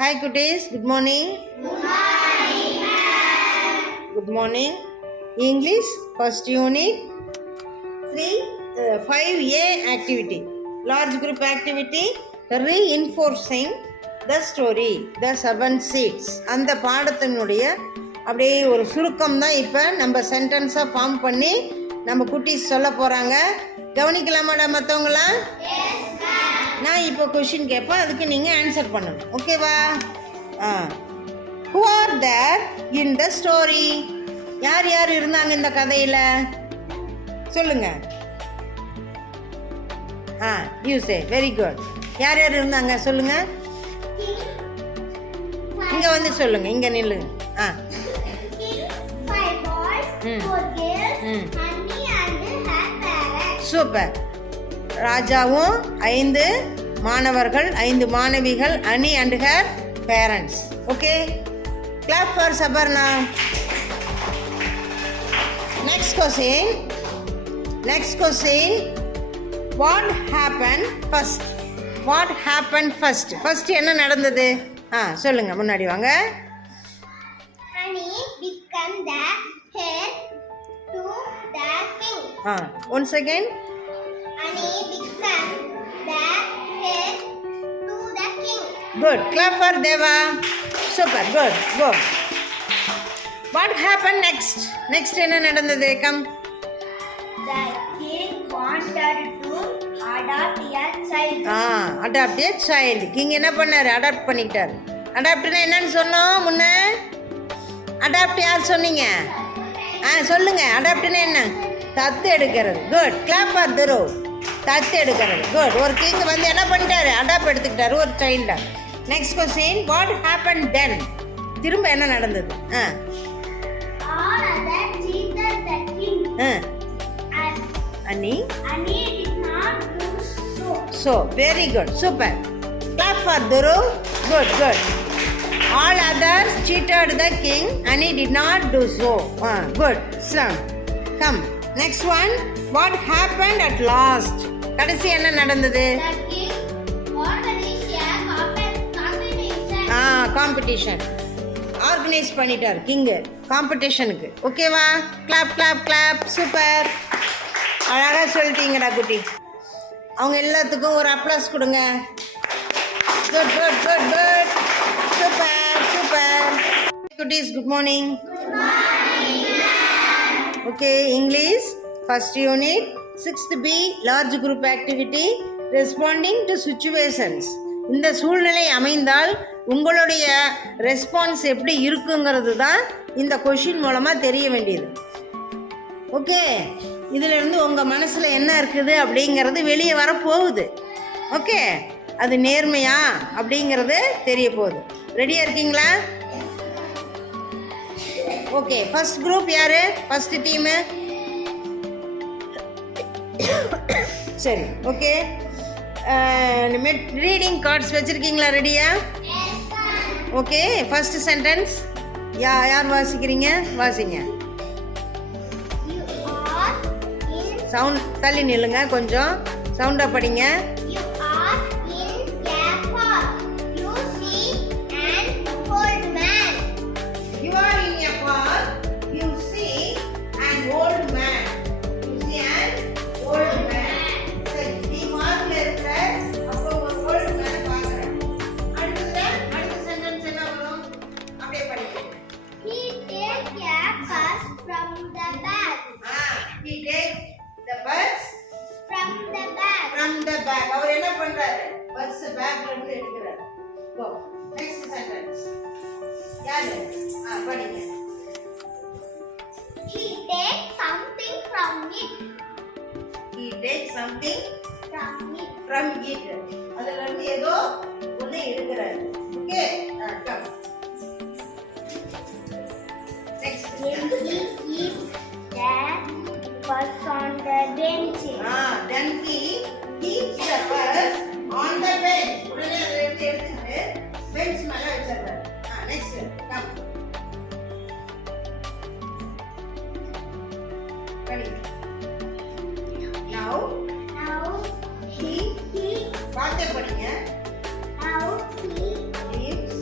Hi cuties, good morning. Good morning, ma'am. Good morning. English first unit 5A activity. Large group activity reinforcing the story, the seven seeds. அந்த பாடத்தினுடைய அப்படியே ஒரு சுருக்கம் தான் இப்போ நம்ம சென்டென்ஸாக ஃபார்ம் பண்ணி நம்ம குட்டீஸ் சொல்ல போகிறாங்க. கவனிக்கலாமாடா மற்றவங்களாம்? நான் இப்போ கொஷின் கேட்பேன், அதுக்கு நீங்கள் ஆன்சர் பண்ணணும். ஓகேவா? Who are there in the story? யார் யார் இருந்தாங்க இந்த கதையில் சொல்லுங்க. You say very good. யார் யார் இருந்தாங்க சொல்லுங்க. இங்க வந்து சொல்லுங்க, இங்க நில்லுங்க. சூப்பர். ராஜாவும் 5 மாணவர்கள், 5 மாணவிகள், Annie and her parents. Okay, clap for Saparna. Next question. What happened first? First என்ன நடந்தது? சொல்லுங்க, முன்னாடி வாங்க. Honey became the heir to the king. Once again. Honey became the heir to the king. Good. Clap for Deva. Super. Good. Go. What happened next? என்ன நடந்தது? Come. The king wanted to adopt a child. Adopt a child. King என்ன பண்ணாரு? அடாப்ட் பண்ணிட்டாரு. அடாப்ட்னா என்னன்னு சொன்னோம் முன்ன? அடாப்ட் யார் சொன்னீங்க? சொல்லுங்க. அடாப்ட்னா என்ன? தத்து எடுக்கிறது. குட். கிளாப் ஃபார் திரு. தத்து எடுக்கிறது. குட். ஒரு கிங் வந்து என்ன பண்ணிட்டாரு? அடாப்ட் எடுத்துக்கிட்டாரு ஒரு சைல்ட. Next question. What happen then? திரும்ப என்ன நடந்தது? All others cheated the king. Annie did not do so. So, very good. Super. Clap for Duru. Good. All others cheated the king. Annie did not do so. Good. Slum. Come. Next one. What happened at last? கடைசி என்ன நடந்தது? The king organized a competition. Competition organise பண்ணிட்டார் கிங்கு காம்படிஷனுக்கு. ஓகேவா? Clap. Super. அழகாக சொல்லிட்டீங்கடா குட்டி. அவங்க எல்லாத்துக்கும் ஒரு அப்ளாஸ் கொடுங்க. குட். சூப்பர். குட்டீஸ், good morning. Okay, English first unit 6th B large group activity responding to situations. இந்த சூழ்நிலை அமைந்தால் உங்களுடைய ரெஸ்பான்ஸ் எப்படி இருக்குங்கிறது தான் இந்த கொஷின் மூலமாக தெரிய வேண்டியது. ஓகே, இதிலிருந்து உங்கள் மனசில் என்ன இருக்குது அப்படிங்கிறது வெளியே வரப்போகுது. ஓகே, அது நேர்மையா அப்படிங்கிறது தெரிய போகுது. ரெடியாக இருக்கீங்களா? ஓகே, ஃபர்ஸ்ட் குரூப் யார்? First team. சரி, ஓகே. ரீடிங் கார்ட்ஸ் வச்சுருக்கீங்களா? ரெடியா? ஓகே, ஃபர்ஸ்ட் சென்டென்ஸ் யார் வாசிக்கிறீங்க? வாசிங்க. சவுண்ட் தள்ளி நில்லுங்க, கொஞ்சம் சவுண்டாக படிங்க. You are in a park. You see an old man. You are in a park. You see an old man. You see an old man. சரி, நீ பார்க்கல இருக்கிற அப்போ ஒரு old man பார்க்குறேன். அடுத்த சென்டென்ஸ் என்ன வரும்? அப்படியே படிக்கிறேன். He takes a bus from the bag. He takes the bus From the bag. from the bag. அவர் என்ன பண்றாரு? பஸ் பேக்ல இருந்து எடுக்கிறாரு. Go. Next sentence. யாரு? படிங்க. He takes something from it. He takes something From from it. it. அதுல இருந்து ஏதோ ஒண்ணு எடுக்கிறாரு. Okay, come. Next. Then he keeps the bus on the bench. Then he keeps the bus on the bench. உடனே அதை எடுத்துட்டு பெஞ்ச் மேல வச்சிருக்காரு. Next, come. Ready? Now he He பார்த்தே படிங்க. now he Leaves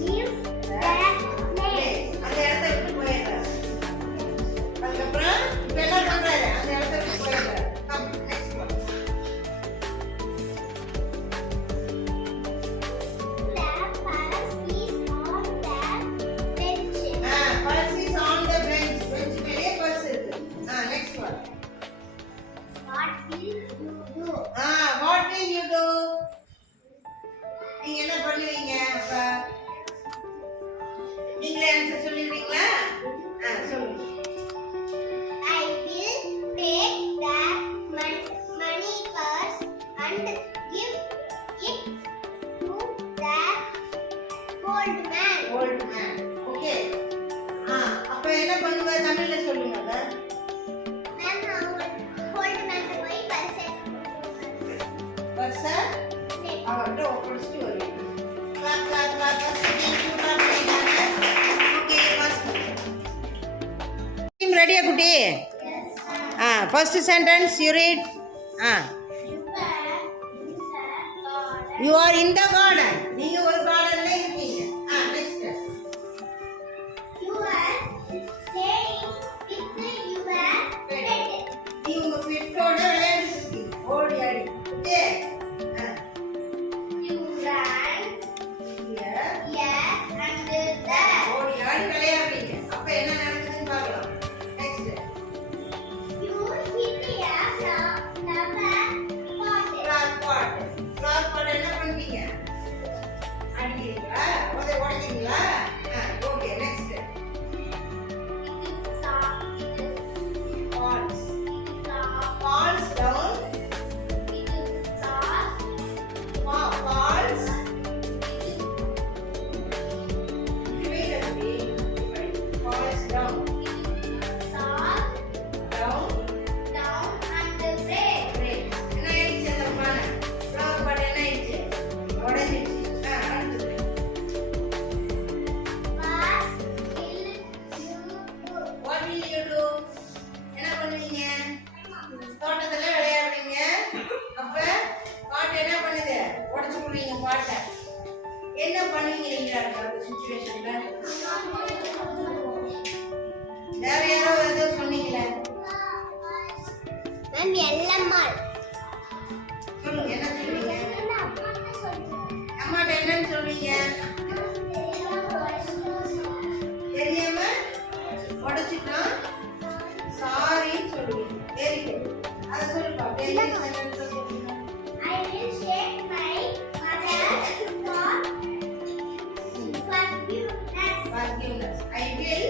old man. old man. Okay. அப்ப என்ன பண்ணுவ தமிழ்ல சொல்லுங்க. Ma'am, old man போய் பர்ஸ அவர்ட்ட ஒப்படைச்சிட்டு வருவீங்க. கிளாஸ் ஓகே பாஸ் டீம் ரெடியா குட்டி? First sentence you read. You are இன் த கார்டன். நீங்க ஒரு கார்டன்ல இருக்கீங்க. Next You are staying with your pet. நீ உங்க பெட்டோட விளையாடிட்டு இருக்கீங்க. ஓடி ஆடி. Okay. You ran here here and there. ஓடி ஆடி விளையாடுறீங்க. அப்ப என்ன நடக்குதுன்னு பார்க்கலாம். Next You hit a flower pot. Flower pot என்ன பண்றீங்க? அடிக்கிறீங்களா? உடைக்கிறீங்களா? Okay next falls falls down falls wait a minute falls down break என்ன ஆயிடுச்சு அந்த பானை ஃப்ளார் பாட் என்ன ஆயிடுச்சு? உடைஞ்சிடுச்சு. அடுத்தது what will you do? என்ன பண்ணுவீங்க? தோட்டத்துல விளையாடுறீங்க. அப்ப பாட்டு என்ன பண்ணுது? உடைச்சு போடுவீங்க பாட்டை. என்ன பண்ணுவீங்க நீங்க அந்த சிச்சுவேஷன்ல? வேற யாரோ ஏதோ சொன்னீங்களே Ma'am, எல்லம்மாள். சொல்லுங்க என்ன சொல்லுவீங்க? அம்மாட்ட என்னன்னு சொல்வீங்க? தெரியாம உடைச்சிட்டோம் சாரின்னு சொல்லுவீங்க. Very good. அதை சொல்லுப்பா. வெரி சென்டென்ஸ் சொல்லுங்க. I will shake my mother for forgiveness. Forgiveness. I will